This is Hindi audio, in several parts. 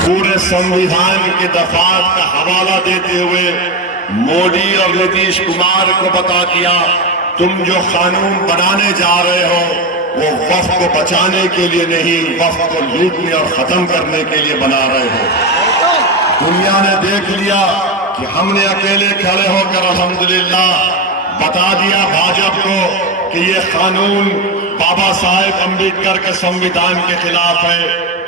पूरे संविधान के दफात का हवाला देते हुए मोदी और नीतीश कुमार को बता दिया, तुम जो कानून बनाने जा रहे हो वो वक्फ को बचाने के लिए नहीं, वक्फ को लूटने और खत्म करने के लिए बना रहे हो। दुनिया ने देख लिया कि हमने अकेले खड़े होकर अल्हम्दुलिल्लाह बता दिया भाजपा को कि ये कानून बाबा साहेब अम्बेडकर के संविधान के खिलाफ है,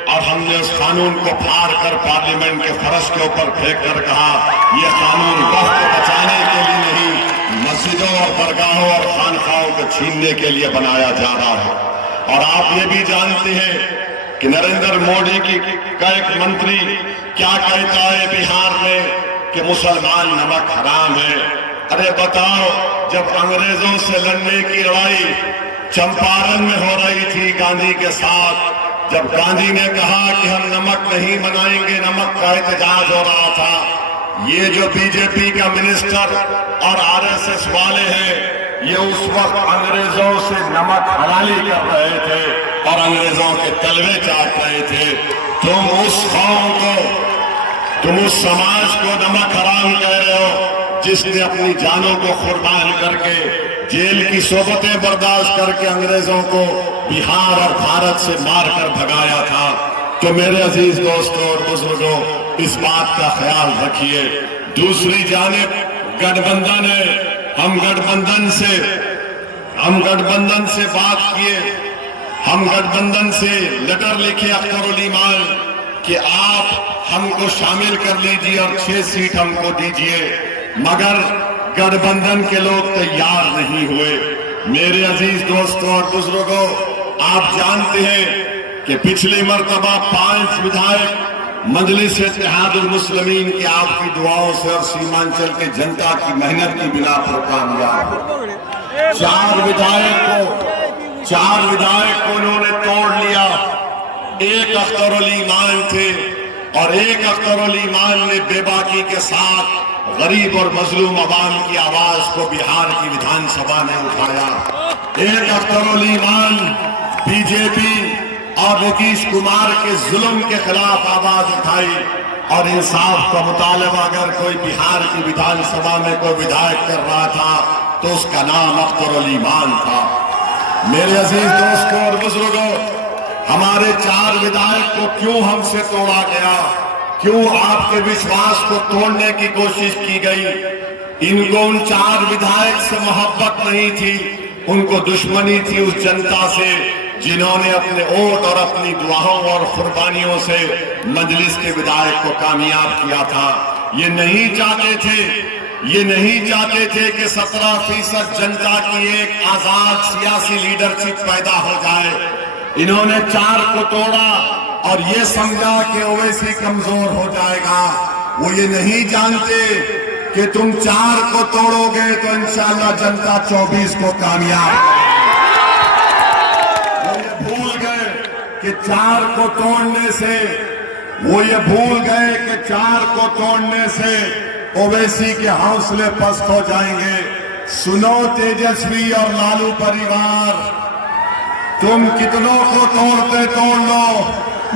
और हमने उस कानून को फाड़ कर पार्लियामेंट के फर्श के ऊपर फेंक कर कहा यह कानून वक्फ को बचाने के लिए नहीं, मस्जिदों और दरगाहों और खानखाहों को छीनने के लिए बनाया जा रहा है। और आप ये भी जानते हैं कि नरेंद्र मोदी का एक मंत्री क्या कहता है बिहार में कि मुसलमान नमक हराम है। अरे बताओ, जब अंग्रेजों से लड़ने की लड़ाई चंपारण में हो रही थी गांधी के साथ, जब गांधी ने कहा कि हम नमक नहीं बनाएंगे, नमक का एहतजाज हो रहा था, ये जो बीजेपी का मिनिस्टर और आरएसएस वाले हैं, ये उस वक्त अंग्रेजों से नमक हलाली कर रहे थे और अंग्रेजों के तलवे चाट रहे थे। तुम उस कौम को, तुम उस समाज को नमक हराम कह रहे हो जिसने अपनी जानों को कुर्बान करके जेल की सोबतें बर्दाश्त करके अंग्रेजों को बिहार और भारत से मारकर भगाया था। तो मेरे अजीज दोस्तों और बुजुर्गों, इस बात का ख्याल रखिए। दूसरी जानिब गठबंधन है, हम गठबंधन से बात किए, हम गठबंधन से लेटर लिखे अख्तरुल ईमान कि आप हमको शामिल कर लीजिए और 6 सीट हमको दीजिए, मगर गठबंधन के लोग तैयार नहीं हुए। मेरे अजीज दोस्तों और बुजुर्गों, आप जानते हैं कि पिछली मर्तबा 5 विधायक मजलिस इत्तेहादुल मुस्लिमीन की आपकी दुआओं से और सीमांचल के जनता की मेहनत की बिना पर कामयाब हो। 4 विधायक को उन्होंने तोड़ लिया। एक अख्तरुल ईमान थे और एक अख्तरुल ईमान ने बेबाकी के साथ गरीब और मजलूम अवाम की आवाज को बिहार की विधानसभा में उठाया। एक अख्तरुल ईमान बीजेपी और नीतीश कुमार के जुल्म के खिलाफ आवाज उठाई और इंसाफ का मुतालबा अगर कोई बिहार की विधानसभा में कोई विधायक कर रहा था तो उसका नाम अख्तरुल ईमान था। मेरे अजीज दोस्तों और बुजुर्गों, हमारे 4 विधायक को क्यों हमसे तोड़ा गया, क्यों आपके विश्वास को तोड़ने की कोशिश की गई? इनको उन 4 विधायक से मोहब्बत नहीं थी, उनको दुश्मनी थी उस जनता से जिन्होंने अपने वोट और अपनी दुआओं और कुर्बानियों से मजलिस के विधायक को कामयाब किया था। ये नहीं चाहते थे कि 17% जनता की एक आजाद सियासी लीडरशिप पैदा हो जाए। इन्होंने 4 को तोड़ा और ये समझा कि ओवैसी कमजोर हो जाएगा। वो ये नहीं जानते कि तुम 4 को तोड़ोगे तो इंशाअल्लाह जनता 24 को कामयाब। वो ये भूल गए कि 4 को तोड़ने से ओवैसी के हौसले पस्त हो जाएंगे। सुनो तेजस्वी और लालू परिवार, तुम कितनों को तोड़ते तोड़ लो,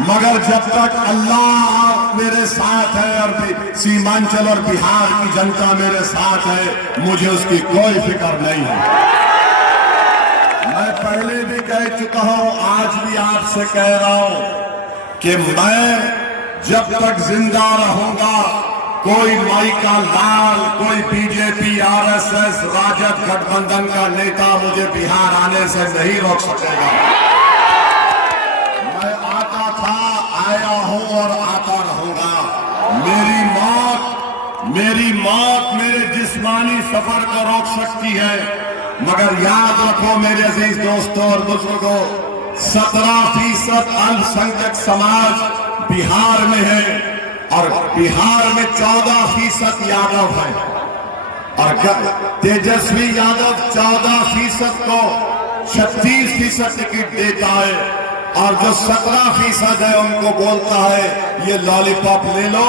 मगर जब तक अल्लाह मेरे साथ है और सीमांचल और बिहार की जनता मेरे साथ है, मुझे उसकी कोई फिक्र नहीं है। मैं पहले भी कह चुका हूं, आज भी आपसे कह रहा हूं कि मैं जब तक जिंदा रहूंगा, कोई माई का लाल, कोई बीजेपी, आरएसएस, राजद गठबंधन का नेता मुझे बिहार आने से नहीं रोक सकेगा। मैं आता था, आया हूं और आता रहूंगा। मेरी मौत मेरे जिस्मानी सफर को रोक सकती है, मगर याद रखो मेरे अजीज दोस्तों और बुजुर्गों, 17% अल्पसंख्यक समाज बिहार में है और बिहार में 14% यादव है और तेजस्वी यादव 14% को 36% टिकट देता है और जो 17% है उनको बोलता है ये लॉलीपॉप ले लो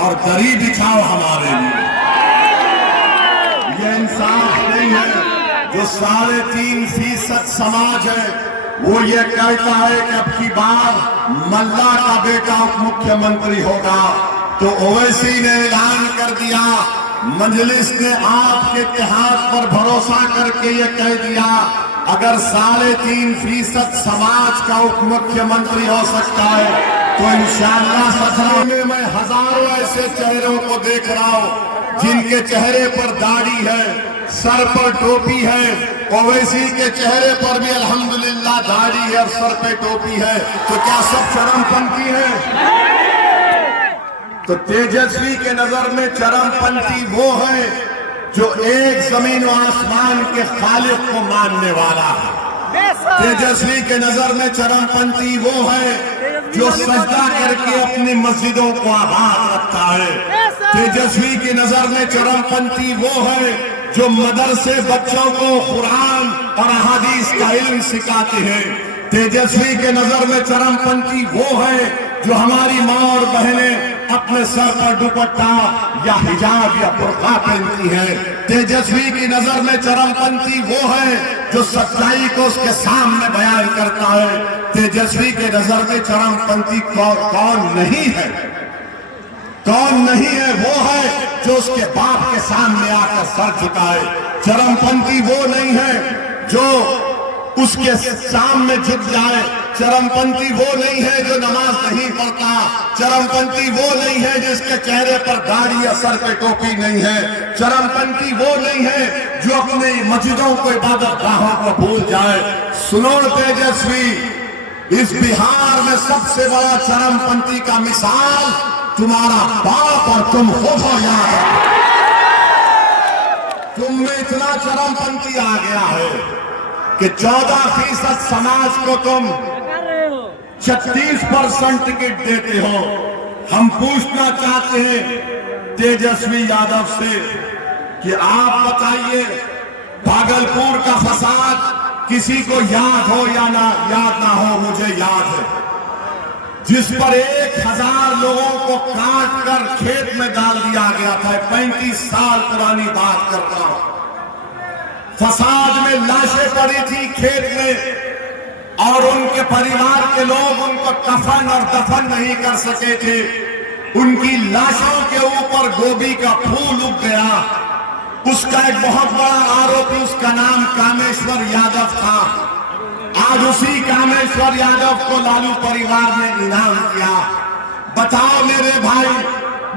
और दरी बिछाओ हमारे लिए। ये इंसाफ नहीं है। जो 3.5% समाज है वो ये कहता है कि अब की बार मल्ला का बेटा उप मुख्यमंत्री होगा। तो ओवैसी ने ऐलान कर दिया, मजलिस ने आपके इतिहास पर भरोसा करके ये कह दिया, अगर 3.5% समाज का उप मुख्यमंत्री हो सकता है तो इंशाअल्लाह सदन में मैं हजारों ऐसे चेहरों को देख रहा हूं जिनके चेहरे पर दाढ़ी है, सर पर टोपी है। ओवैसी के चेहरे पर भी अल्हम्दुलिल्लाह दाढ़ी है और सर पे टोपी है। तो क्या सब चरमपंथी है? तो तेजस्वी के नजर में चरमपंथी वो है जो एक जमीन और आसमान के खालिक को मानने वाला है। तेजस्वी के नजर में चरमपंथी वो है जो सजदा करके अपनी मस्जिदों को आबाद रखता है। तेजस्वी की नजर में चरमपंथी वो है जो मदरसे बच्चों को कुरान और अहादीस का इल्म सिखाते हैं। तेजस्वी के नजर में चरमपंथी वो है जो हमारी माँ और बहनें अपने सर पर दुपट्टा या हिजाब या बुर्का पहनती है। तेजस्वी की नजर में चरमपंथी वो है जो सच्चाई को उसके सामने बयान करता है। तेजस्वी के नजर में चरमपंथी कौन नहीं है? कौन नहीं है? वो है जो उसके बाप के सामने आकर सर झुकाए। चरमपंथी वो नहीं है जो उसके सामने झुक जाए। चरमपंथी वो नहीं है जो नमाज नहीं पढ़ता। चरमपंथी वो नहीं है जिसके चेहरे पर दाढ़ी या सर पे टोपी नहीं है। चरमपंथी वो नहीं है जो अपनी मस्जिदों को इबादत गाहों को भूल जाए। सुनो तेजस्वी, इस बिहार में सबसे बड़ा चरमपंथी का मिसाल तुम्हारा बाप और तुम खुद हो। याद रखो, तुम में इतना चरमपंथी आ गया है कि 14% समाज को तुम 36% टिकट देते हो। हम पूछना चाहते हैं तेजस्वी यादव से कि आप बताइए, भागलपुर का फसाद किसी को याद हो या ना याद ना हो, मुझे याद है, जिस पर 1000 लोगों को काट कर खेत में डाल दिया गया था। 35 साल पुरानी बात कर रहा हूं। फसाद में लाशें पड़ी थी खेत में और उनके परिवार के लोग उनको कफन और दफन नहीं कर सके थे। उनकी लाशों के ऊपर गोभी का फूल उग गया। उसका एक बहुत बड़ा आरोपी, उसका नाम कामेश्वर यादव था। आज उसी कामेश्वर यादव को लालू परिवार ने इनाम किया। बताओ मेरे भाई,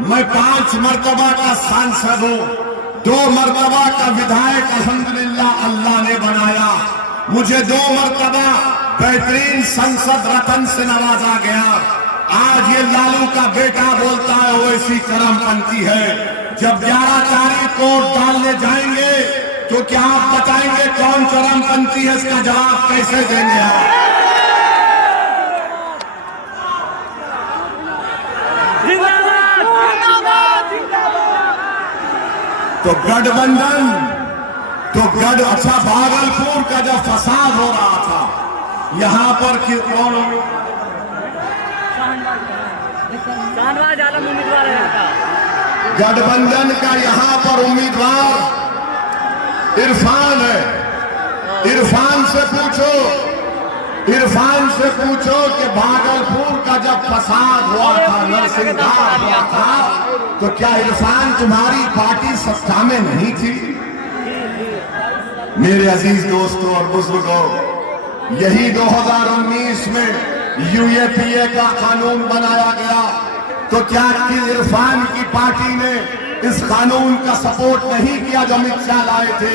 मैं 5 मरतबा का सांसद हूं, 2 मरतबा का विधायक अल्हम्दुलिल्लाह अल्लाह ने बनाया। मुझे 2 मरतबा बेहतरीन संसद रत्न से नवाजा गया। आज ये लालू का बेटा बोलता है ओवैसी चरमपंथी है। जब 11 तारीख को वोट डालने जाएंगे तो क्या आप बताएंगे कौन चरमपंथी है? इसका जवाब कैसे देंगे आप? तो गठबंधन अच्छा, भागलपुर का जब फसाद हो रहा था यहां पर कौन उम्मीदवार है? गठबंधन का यहां पर उम्मीदवार इरफान है। इरफान से पूछो कि भागलपुर का जब फसाद हुआ था, नरसिंहगढ़ हुआ था, तो क्या इरफान तुम्हारी पार्टी सत्ता में नहीं थी? मेरे अजीज दोस्तों और बुजुर्गों, यही 2019 में यूएपीए का कानून बनाया गया। तो क्या इरफान की पार्टी ने इस कानून का सपोर्ट नहीं किया जो अमित शाह लाए थे,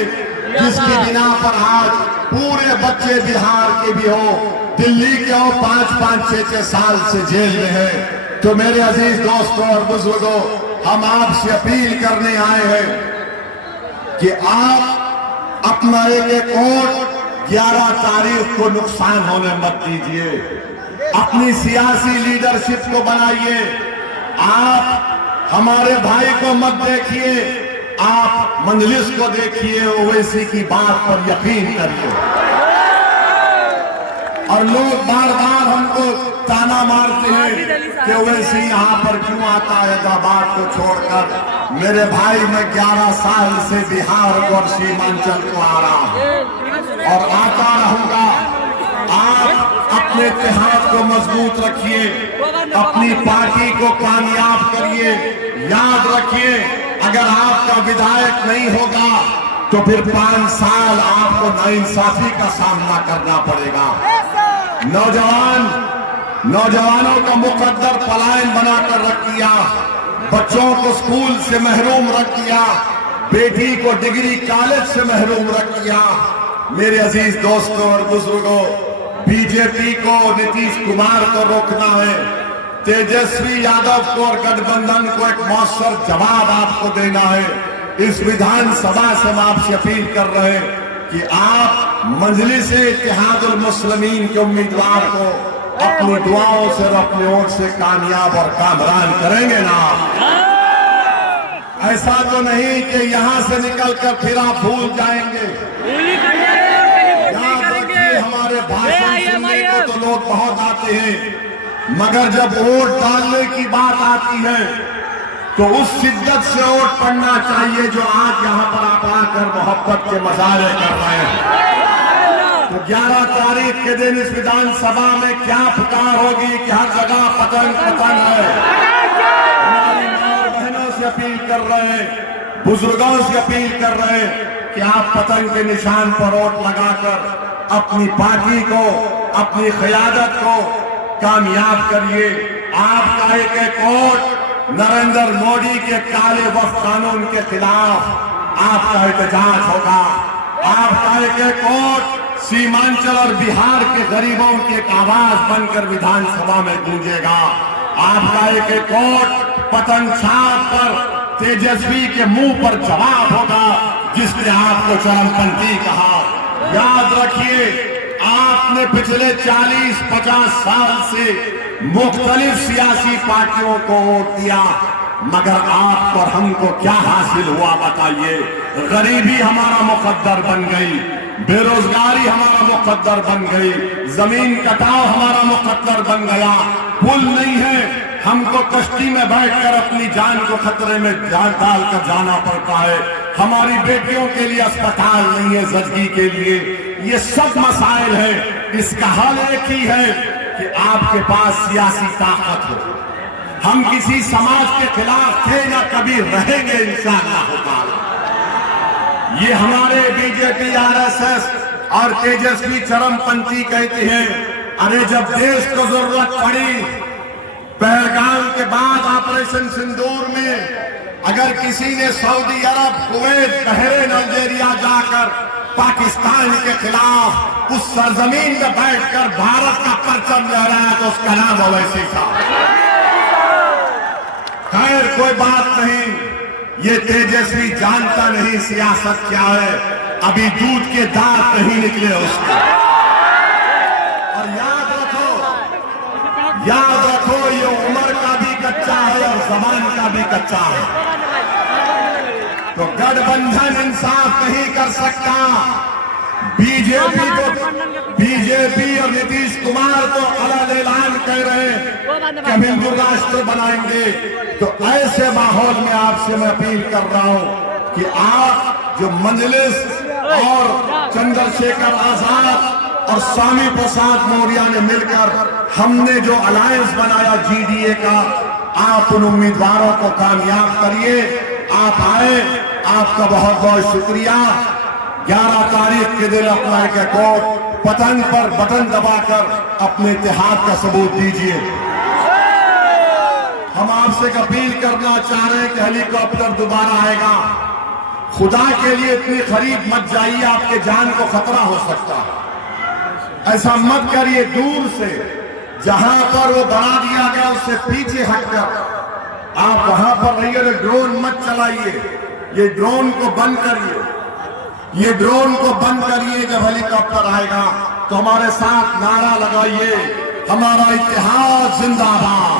जिसकी बिना पर आज पूरे बच्चे बिहार के भी हो, दिल्ली के हो, 5-5, 6-6 साल से जेल में है। तो मेरे अजीज दोस्तों और बुजुर्गों, हम आपसे अपील करने आए हैं कि आप अपना एक वोट 11 तारीख को नुकसान होने मत दीजिए। अपनी सियासी लीडरशिप को बनाइए। आप हमारे भाई को मत देखिए, आप मजलिस को देखिए, ओवैसी की बात पर यकीन करिए। और लोग बार बार हमको ताना मारते हैं कि ओवैसी यहाँ पर क्यों आता है हैदराबाद को छोड़कर। मेरे भाई, मैं 11 साल से बिहार और सीमांचल को आ रहा हूँ और आता रहूंगा। आप अपने इत्तेहाद को मजबूत रखिए, अपनी पार्टी को कामयाब करिए। याद रखिए, अगर आपका विधायक नहीं होगा तो फिर 5 साल आपको नाइंसाफी का सामना करना पड़ेगा। नौजवानों का मुकद्दर पलायन बनाकर रख दिया, बच्चों को स्कूल से महरूम रख दिया, बेटी को डिग्री कॉलेज से महरूम रख दिया। मेरे अजीज दोस्तों और बुजुर्गों, बीजेपी को, नीतीश कुमार को रोकना है, तेजस्वी यादव को और गठबंधन को एक मौसर जवाब आपको देना है। इस विधानसभा से हम आपसे अपील कर रहे हैं कि आप मजलिस-ए-इत्तेहादुल मुस्लिमीन के उम्मीदवार को अपनी दुआओं से और अपने वोट से कामयाब और कामरान करेंगे ना। ऐसा तो नहीं कि यहां से निकलकर फिर आप भूल जाएंगे। याद रखिए, हमारे भाषण सुनने को तो लोग बहुत आते हैं, मगर जब वोट डालने की बात आती है तो उस शिद्दत से वोट पड़ना चाहिए जो आज यहां पर आप आकर मोहब्बत के मजारे कर रहे हैं। तो 11 तारीख के दिन इस विधानसभा में क्या पुकार होगी कि हर जगह पतंग पतंग है। हमारी माँ बहनों से अपील कर रहे हैं, बुजुर्गों से अपील कर रहे हैं कि आप पतंग के निशान पर वोट लगाकर अपनी पार्टी को, अपनी क़यादत को कामयाब करिए। आपका एक एक वोट नरेंद्र मोदी के काले वक्त कानून के खिलाफ आपका एहतजाज होगा। आपका एक एक वोट सीमांचल और बिहार के गरीबों की एक आवाज बनकर विधानसभा में गूंजेगा। आपका एक एक वोट पतंग छाप पर तेजस्वी के मुंह पर जवाब होगा जिसने आपको चरमपंथी कहा। याद रखिए, आपने पिछले 40-50 साल से मुख्तलिफ सियासी पार्टियों को वोट दिया, मगर आपको और हमको क्या हासिल हुआ बताइए? गरीबी हमारा मुकद्दर बन गई, बेरोजगारी हमारा मुकद्दर बन गई, जमीन कटाव हमारा मुकद्दर बन गया। पुल नहीं है, हमको कश्ती में बैठकर अपनी जान को खतरे में डालकर जाना पड़ता है। हमारी बेटियों के लिए अस्पताल नहीं है जचगी के लिए। ये सब मसाइल है। इसका हल एक ही है कि आपके पास सियासी ताकत हो। हम किसी समाज के खिलाफ थे ना कभी रहेंगे इंशाअल्लाह ताला। ये हमारे बीजेपी, आरएसएस और तेजस्वी चरमपंथी कहते हैं, अरे जब देश को जरूरत पड़ी, पहलगाम के बाद ऑपरेशन सिंदूर में अगर किसी ने सऊदी अरब, कुवैत, बहरीन, अल्जीरिया जाकर पाकिस्तान के खिलाफ उस सरजमीन में बैठकर भारत का परचम लहराया तो उसका नाम ओवैसी था। खैर कोई बात नहीं, ये तेजस्वी जानता नहीं सियासत क्या है, अभी दूध के दांत नहीं निकले उसके। और याद रखो ये उम्र का भी कच्चा है और जबान का भी कच्चा है। तो गठबंधन इंसाफ नहीं कर सकता। बीजेपी और नीतीश कुमार तो अलग ऐलान कर रहे हैं कि हम हिंदू राष्ट्र बनाएंगे। तो ऐसे माहौल में आपसे मैं अपील कर रहा हूं कि आप जो मजलिस और चंद्रशेखर आजाद और स्वामी प्रसाद मौर्य ने मिलकर हमने जो अलायंस बनाया जीडीए का, आप उन उम्मीदवारों को कामयाब करिए। आप आए, आपका बहुत बहुत शुक्रिया। 11 तारीख के दिन अपना एक वोट पतंग पर बटन दबाकर अपने इत्तेहाद का सबूत दीजिए। हम आपसे अपील करना चाह रहे हैं कि हेलीकॉप्टर दोबारा आएगा, खुदा के लिए इतनी करीब मत जाइए, आपके जान को खतरा हो सकता है। ऐसा मत करिए। दूर से जहां पर वो बना दिया गया उससे पीछे हटकर आप वहां पर रहिए। ड्रोन मत चलाइए, ये ड्रोन को बंद करिए, ये ड्रोन को बंद करिए। जब हेलीकॉप्टर आएगा तो हमारे साथ नारा लगाइए, हमारा इत्तेहाद जिंदाबाद।